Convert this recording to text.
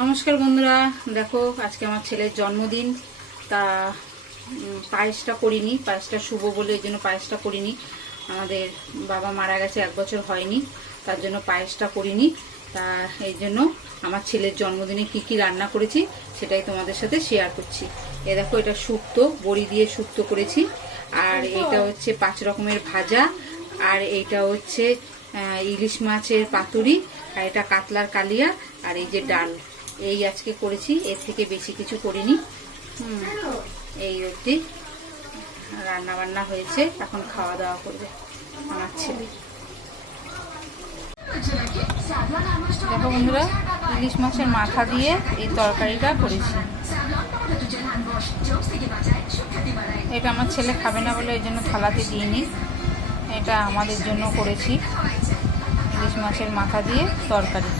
নমস্কার বন্ধুরা, দেখো আজকে আমার ছেলের জন্মদিন। তা পায়েসটা করিনি, পায়েসটা শুভ বলে এই জন্য পায়েসটা করিনি। আমাদের বাবা মারা গেছে, 1 বছর হয়নি, তার জন্য পায়েসটা করিনি। তা এই জন্য আমার ছেলের জন্মদিনে কি কি রান্না করেছি সেটাই তোমাদের সাথে শেয়ার করছি। এ দেখো, এটা শুক্তো, বড়ি দিয়ে শুক্তো করেছি। আর এটা হচ্ছে 5 রকমের ভাজা। আর এইটা হচ্ছে ইলিশ মাছের পাতুরি। আর এটা কাতলার কালিয়া। আর এই যে ডাল, এই আজকে করেছি, এর থেকে বেশি কিছু করিনি। এই অবধি রান্না বান্না হয়েছে, এখন খাওয়া দাওয়া করবে আমার ছেলে। দেখো বন্ধুরা, ইলিশ মাছের মাথা দিয়ে এই তরকারিটা করেছি। এটা আমার ছেলে খাবে না বলে এই জন্য থালাতে দিইনি, এটা আমাদের জন্য করেছি। ইলিশ মাছের মাথা দিয়ে তরকারি।